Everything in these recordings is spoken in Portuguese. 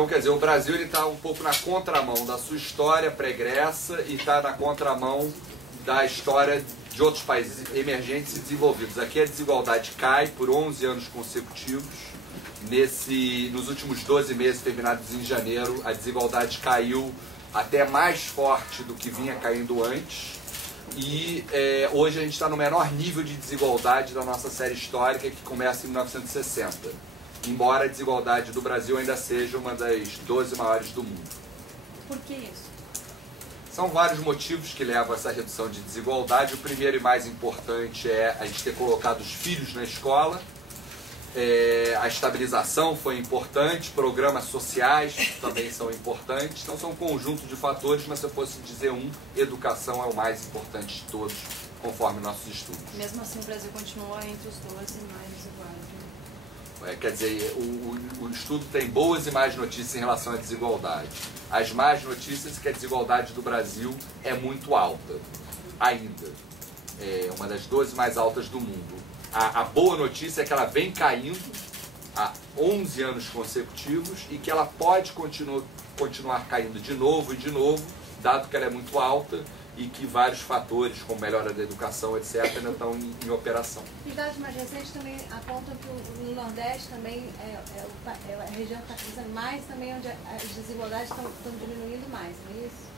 Então, quer dizer, o Brasil está um pouco na contramão da sua história pregressa e está na contramão da história de outros países emergentes e desenvolvidos. Aqui a desigualdade cai por 11 anos consecutivos. Nos últimos 12 meses, terminados em janeiro, a desigualdade caiu até mais forte do que vinha caindo antes. E hoje a gente está no menor nível de desigualdade da nossa série histórica, que começa em 1960. Embora a desigualdade do Brasil ainda seja uma das 12 maiores do mundo. Por que isso? São vários motivos que levam a essa redução de desigualdade. O primeiro e mais importante é a gente ter colocado os filhos na escola. A estabilização foi importante, programas sociais também são importantes. Então são um conjunto de fatores, mas se eu fosse dizer educação é o mais importante de todos, conforme nossos estudos. Mesmo assim o Brasil continua entre os 12 mais desiguais, né? Quer dizer, o estudo tem boas e más notícias em relação à desigualdade. As más notícias é que a desigualdade do Brasil é muito alta, ainda. É uma das 12 mais altas do mundo. A boa notícia é que ela vem caindo há 11 anos consecutivos e que ela pode continuar caindo de novo e de novo, dado que ela é muito alta e que vários fatores, como melhora da educação, etc., ainda estão em operação. Os dados mais recentes também apontam que no Nordeste também é a região que está crescendo mais, também onde as desigualdades estão diminuindo mais, não é isso?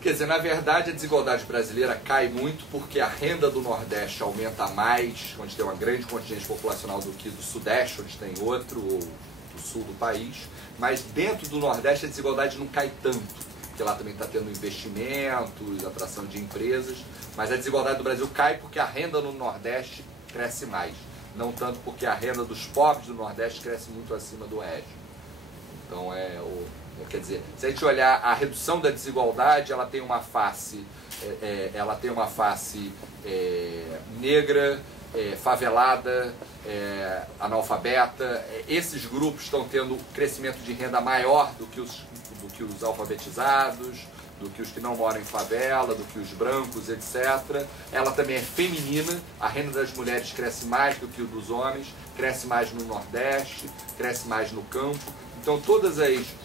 Quer dizer, na verdade, a desigualdade brasileira cai muito porque a renda do Nordeste aumenta mais, onde tem uma grande contingente populacional, do que do Sudeste, onde tem outro, ou do Sul do país. Mas dentro do Nordeste a desigualdade não cai tanto, porque lá também está tendo investimentos, atração de empresas. Mas a desigualdade do Brasil cai porque a renda no Nordeste cresce mais. Não tanto porque a renda dos pobres do Nordeste cresce muito acima do Oeste. Então quer dizer, se a gente olhar a redução da desigualdade, ela tem uma face, negra, favelada, analfabeta. Esses grupos estão tendo crescimento de renda maior do que os alfabetizados, do que os que não moram em favela, do que os brancos, etc. Ela também é feminina, a renda das mulheres cresce mais do que o dos homens, cresce mais no Nordeste, cresce mais no campo. Então todos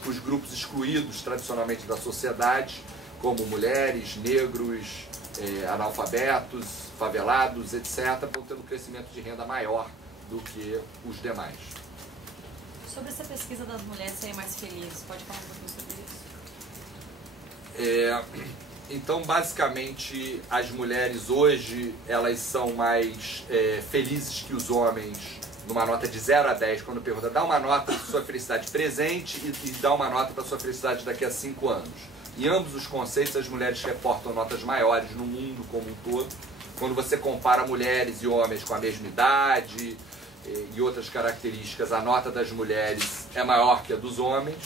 os grupos excluídos tradicionalmente da sociedade, como mulheres, negros, analfabetos, favelados, etc., estão tendo um crescimento de renda maior do que os demais. Sobre essa pesquisa das mulheres serem mais felizes, pode falar um pouquinho sobre isso? Então, basicamente, as mulheres hoje, elas são mais felizes que os homens, numa nota de 0 a 10, quando pergunta, dá uma nota para sua felicidade presente e dá uma nota para sua felicidade daqui a 5 anos. Em ambos os conceitos, as mulheres reportam notas maiores no mundo como um todo. Quando você compara mulheres e homens com a mesma idade e outras características, a nota das mulheres é maior que a dos homens.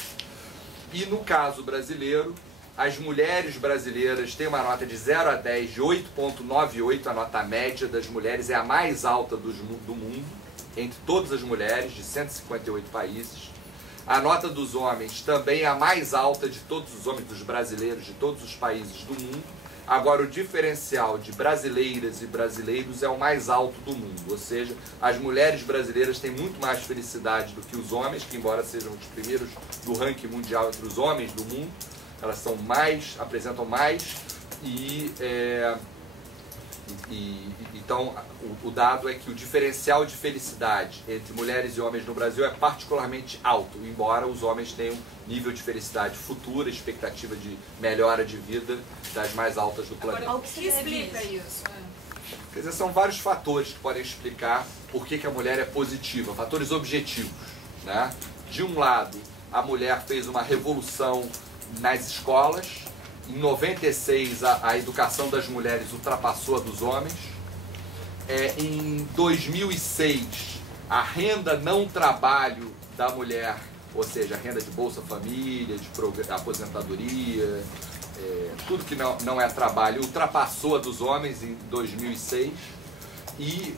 E no caso brasileiro, as mulheres brasileiras têm uma nota de 0 a 10 de 8,98, a nota média das mulheres é a mais alta do mundo, entre todas as mulheres, de 158 países. A nota dos homens também é a mais alta de todos os homens, dos brasileiros, de todos os países do mundo. Agora, o diferencial de brasileiras e brasileiros é o mais alto do mundo, ou seja, as mulheres brasileiras têm muito mais felicidade do que os homens, que embora sejam os primeiros do ranking mundial entre os homens do mundo, elas são mais, apresentam mais então o dado é que o diferencial de felicidade entre mulheres e homens no Brasil é particularmente alto, embora os homens tenham nível de felicidade futura, expectativa de melhora de vida das mais altas do planeta. Agora, o que explica isso? Quer dizer, são vários fatores que podem explicar por que a mulher é positiva, fatores objetivos, né? De um lado, a mulher fez uma revolução nas escolas. Em 96, a educação das mulheres ultrapassou a dos homens. Em 2006, a renda não trabalho da mulher, ou seja, a renda de Bolsa Família, de aposentadoria, tudo que não é trabalho, ultrapassou a dos homens em 2006. E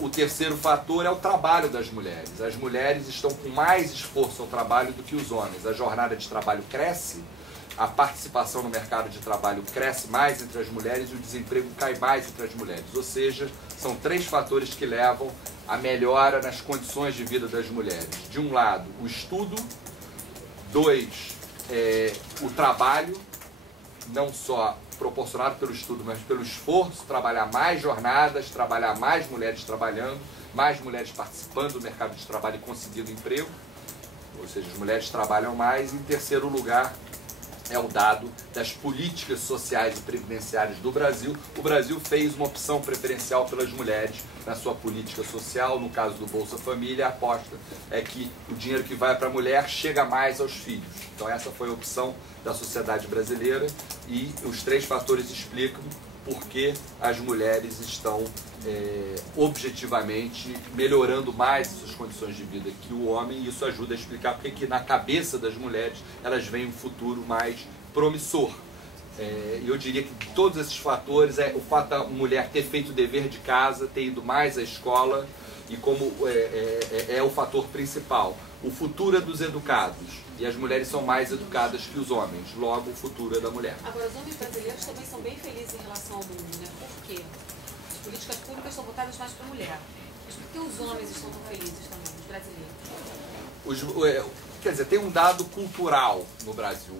o terceiro fator é o trabalho das mulheres. As mulheres estão com mais esforço ao trabalho do que os homens. A jornada de trabalho cresce, a participação no mercado de trabalho cresce mais entre as mulheres e o desemprego cai mais entre as mulheres. Ou seja, são 3 fatores que levam à melhora nas condições de vida das mulheres. De um lado, o estudo. 2, o trabalho, não só proporcionado pelo estudo, mas pelo esforço, trabalhar mais jornadas, trabalhar mais mulheres trabalhando, mais mulheres participando do mercado de trabalho e conseguindo emprego, ou seja, as mulheres trabalham mais. E em terceiro lugar, é o dado das políticas sociais e previdenciárias do Brasil. O Brasil fez uma opção preferencial pelas mulheres na sua política social. No caso do Bolsa Família, a aposta é que o dinheiro que vai para a mulher chega mais aos filhos. Então essa foi a opção da sociedade brasileira, e os 3 fatores explicam por que as mulheres estão objetivamente melhorando mais suas condições de vida que o homem, e isso ajuda a explicar porque que na cabeça das mulheres elas veem um futuro mais promissor. E eu diria que todos esses fatores, o fato da mulher ter feito o dever de casa, ter ido mais à escola, e como é o fator principal. O futuro é dos educados, e as mulheres são mais educadas que os homens, logo o futuro é da mulher. Agora, os homens brasileiros também são bem felizes em relação ao mundo, né? Por quê? As políticas públicas são votadas mais para a mulher. Mas por que os homens estão tão felizes também, os brasileiros? Quer dizer, tem um dado cultural no Brasil.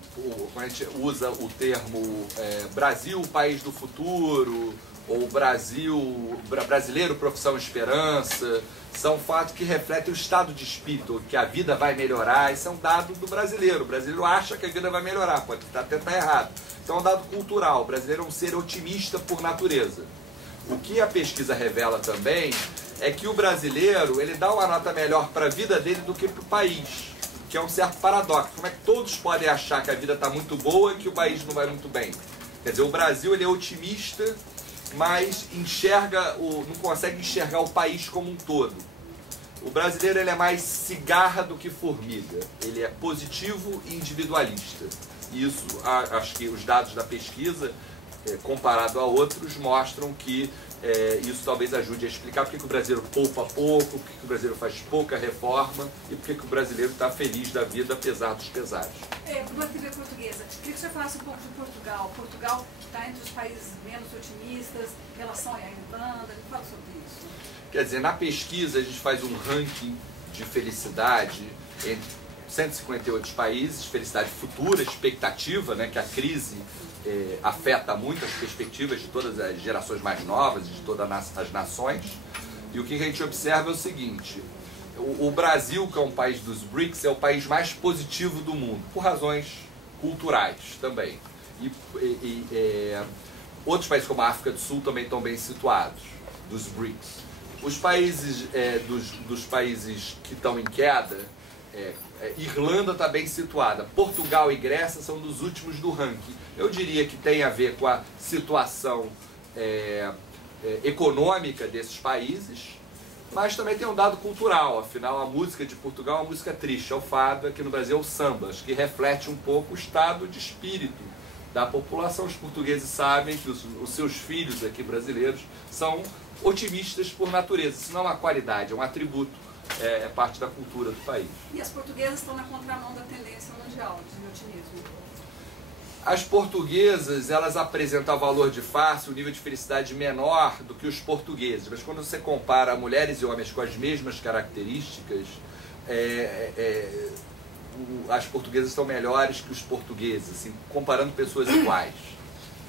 Quando a gente usa o termo Brasil, país do futuro, ou brasileiro, profissão esperança, são fatos que refletem o estado de espírito, que a vida vai melhorar. Isso é um dado do brasileiro. O brasileiro acha que a vida vai melhorar, pode até estar errado. Então é um dado cultural. O brasileiro é um ser otimista por natureza. O que a pesquisa revela também é que o brasileiro, ele dá uma nota melhor para a vida dele do que para o país, que é um certo paradoxo. Como é que todos podem achar que a vida está muito boa e que o país não vai muito bem? Quer dizer, o Brasil, ele é otimista, mas não consegue enxergar o país como um todo. O brasileiro, ele é mais cigarra do que formiga. Ele é positivo e individualista. E isso, acho que os dados da pesquisa, comparado a outros, mostram que isso talvez ajude a explicar porque que o brasileiro poupa pouco, porque que o brasileiro faz pouca reforma e porque que o brasileiro está feliz da vida apesar dos pesares. Uma TV portuguesa, queria que você falasse um pouco de Portugal. Portugal está entre os países menos otimistas em relação à Irlanda. Me fala sobre isso. Quer dizer, na pesquisa a gente faz um ranking de felicidade entre 158 países, felicidade futura, expectativa, né, que a crise afeta muito as perspectivas de todas as gerações mais novas, de todas as nações. E o que a gente observa é o seguinte: o Brasil, que é um país dos BRICS, é o país mais positivo do mundo, por razões culturais também. Outros países como a África do Sul também estão bem situados, dos BRICS. Os países dos países que estão em queda, Irlanda está bem situada, Portugal e Grécia são dos últimos do ranking. Eu diria que tem a ver com a situação econômica desses países, mas também tem um dado cultural. Afinal, a música de Portugal é uma música triste, é o fado, aqui no Brasil é o samba, que reflete um pouco o estado de espírito da população. Os portugueses sabem que os seus filhos aqui brasileiros são otimistas por natureza. Isso não é uma qualidade, é um atributo, é parte da cultura do país. E as portuguesas estão na contramão da tendência mundial de otimismo. As portuguesas, elas apresentam valor de face, um nível de felicidade menor do que os portugueses. Mas quando você compara mulheres e homens com as mesmas características, as portuguesas estão melhores que os portugueses, assim, comparando pessoas iguais.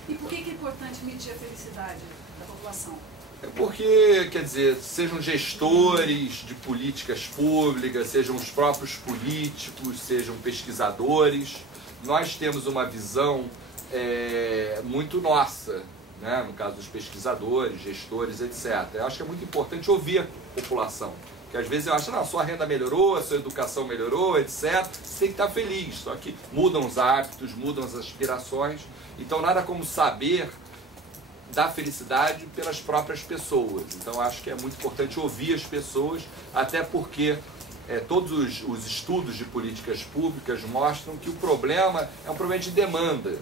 E por que é importante medir a felicidade da população? É porque, quer dizer, sejam gestores de políticas públicas, sejam os próprios políticos, sejam pesquisadores, nós temos uma visão muito nossa, né? No caso dos pesquisadores, gestores, etc. Eu acho que é muito importante ouvir a população, que às vezes eu acho, não, sua renda melhorou, a sua educação melhorou, etc. Você tem que estar feliz, só que mudam os hábitos, mudam as aspirações, então nada como saber da felicidade pelas próprias pessoas. Então acho que é muito importante ouvir as pessoas, até porque todos os estudos de políticas públicas mostram que o problema é um problema de demanda.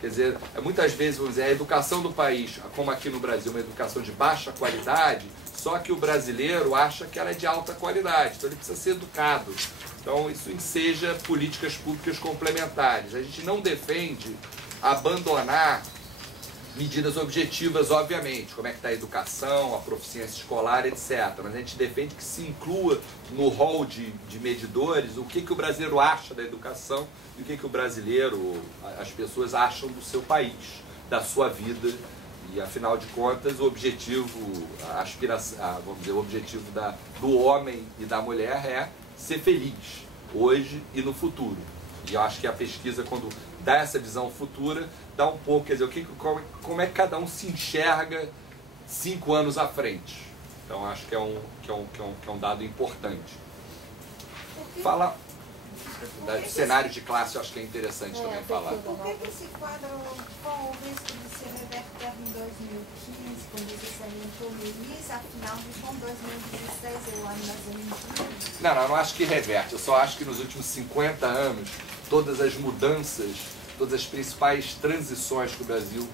Quer dizer, muitas vezes, vamos dizer, a educação do país, como aqui no Brasil, uma educação de baixa qualidade, só que o brasileiro acha que ela é de alta qualidade, então ele precisa ser educado. Então isso enseja políticas públicas complementares. A gente não defende abandonar medidas objetivas, obviamente, como é que está a educação, a proficiência escolar, etc. Mas a gente defende que se inclua no rol de medidores o que o brasileiro acha da educação e o que o brasileiro, as pessoas acham do seu país, da sua vida. E, afinal de contas, o objetivo, vamos dizer, o objetivo do homem e da mulher é ser feliz, hoje e no futuro. E eu acho que a pesquisa, quando dá essa visão futura, dá um pouco, quer dizer, como é que cada um se enxerga 5 anos à frente. Então, acho que é um dado importante. Falar do cenário de classe, eu acho que é interessante também falar. Por que esse quadro corre o risco de se reverter em 2015, quando você salientou no início, afinal de contas, 2016 é o ano das Olimpíadas? Não, eu não acho que reverte. Eu só acho que nos últimos 50 anos, todas as mudanças, todas as principais transições que o Brasil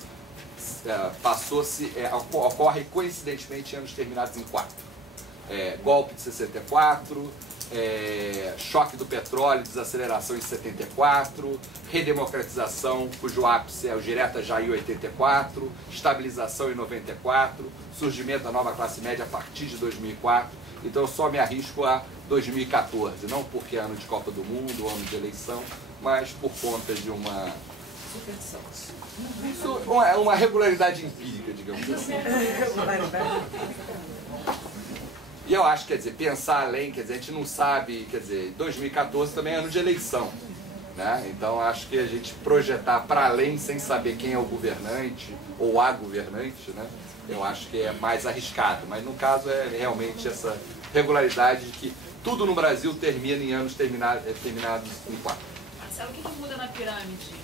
ocorre coincidentemente em anos terminados em 4. Golpe de 64, choque do petróleo, desaceleração em 74, redemocratização, cujo ápice é o Direta Já em 84, estabilização em 94, surgimento da nova classe média a partir de 2004. Então eu só me arrisco a 2014, não porque é ano de Copa do Mundo, ano de eleição, mas por conta de uma regularidade empírica, digamos assim. E eu acho, quer dizer, pensar além, quer dizer, a gente não sabe, quer dizer, 2014 também é ano de eleição, né? Então acho que a gente projetar para além sem saber quem é o governante ou a governante, né? Eu acho que é mais arriscado, mas no caso é realmente essa regularidade de que tudo no Brasil termina em anos terminados em 4. Marcelo, o que muda na pirâmide,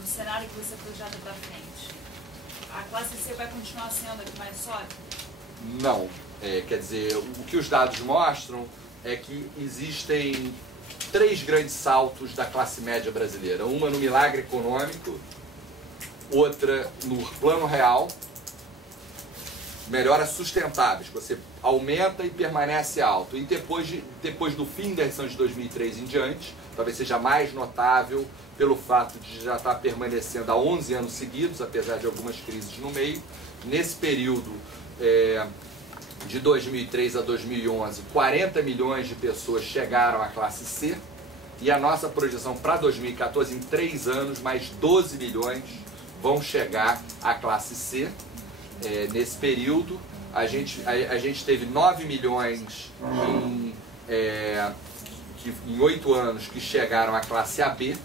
no cenário que você projeta para frente? A classe C vai continuar sendo a que mais sobe? Não. Quer dizer, o que os dados mostram é que existem 3 grandes saltos da classe média brasileira. Uma no milagre econômico, outra no plano real, melhoras sustentáveis, que você aumenta e permanece alto. E depois do fim da eleição de 2003 em diante, talvez seja mais notável pelo fato de já estar permanecendo há 11 anos seguidos, apesar de algumas crises no meio. Nesse período de 2003 a 2011, 40 milhões de pessoas chegaram à classe C, e a nossa projeção para 2014, em 3 anos, mais 12 milhões vão chegar à classe C. Nesse período, a gente teve 9 milhões em 8 anos que chegaram à classe AB,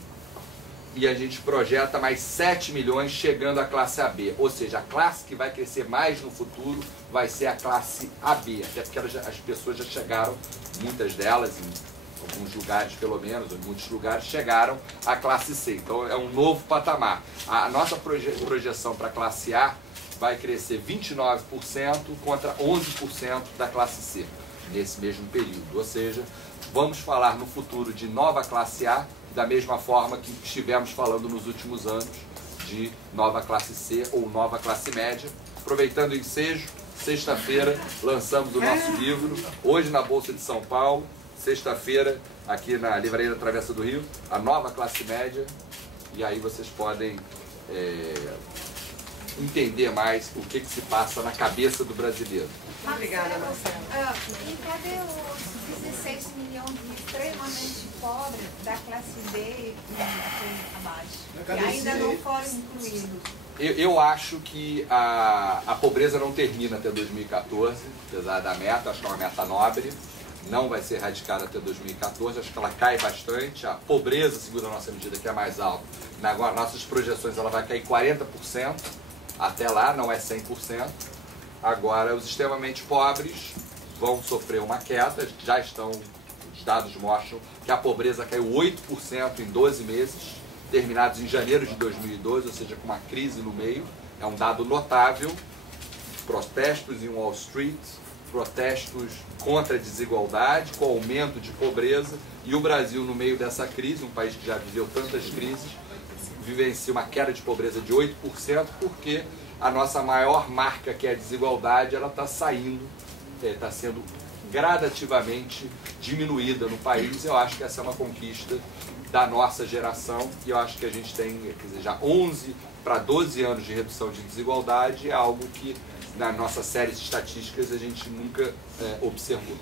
e a gente projeta mais 7 milhões chegando à classe AB. Ou seja, a classe que vai crescer mais no futuro vai ser a classe AB, até porque as pessoas já chegaram, muitas delas, em alguns lugares pelo menos, ou em muitos lugares, chegaram à classe C. Então é um novo patamar. A nossa projeção para a classe A vai crescer 29% contra 11% da classe C, nesse mesmo período. Ou seja, vamos falar no futuro de nova classe A, da mesma forma que estivemos falando nos últimos anos de nova classe C ou nova classe média. Aproveitando o ensejo, sexta-feira lançamos o nosso livro, hoje na Bolsa de São Paulo, sexta-feira aqui na Livraria da Travessa do Rio, a nova classe média, e aí vocês podem entender mais o que se passa na cabeça do brasileiro. Obrigada, Marcelo. E cadê os 16 milhões de extremamente pobres da classe B e abaixo? Que ainda não foram incluídos. Eu acho que a pobreza não termina até 2014, apesar da meta, acho que é uma meta nobre, não vai ser erradicada até 2014, acho que ela cai bastante. A pobreza, segundo a nossa medida, que é mais alta, nas nossas projeções ela vai cair 40%, até lá, não é 100%. Agora, os extremamente pobres vão sofrer uma queda, já estão, os dados mostram que a pobreza caiu 8% em 12 meses, terminados em janeiro de 2012, ou seja, com uma crise no meio. É um dado notável. Protestos em Wall Street, protestos contra a desigualdade, com aumento de pobreza, e o Brasil, no meio dessa crise, um país que já viveu tantas crises, vivencia uma queda de pobreza de 8%, porque a nossa maior marca, que é a desigualdade, ela está saindo, está sendo gradativamente diminuída no país. Eu acho que essa é uma conquista da nossa geração, e eu acho que a gente tem, quer dizer, já 11 para 12 anos de redução de desigualdade, é algo que na nossa série de estatísticas a gente nunca observou.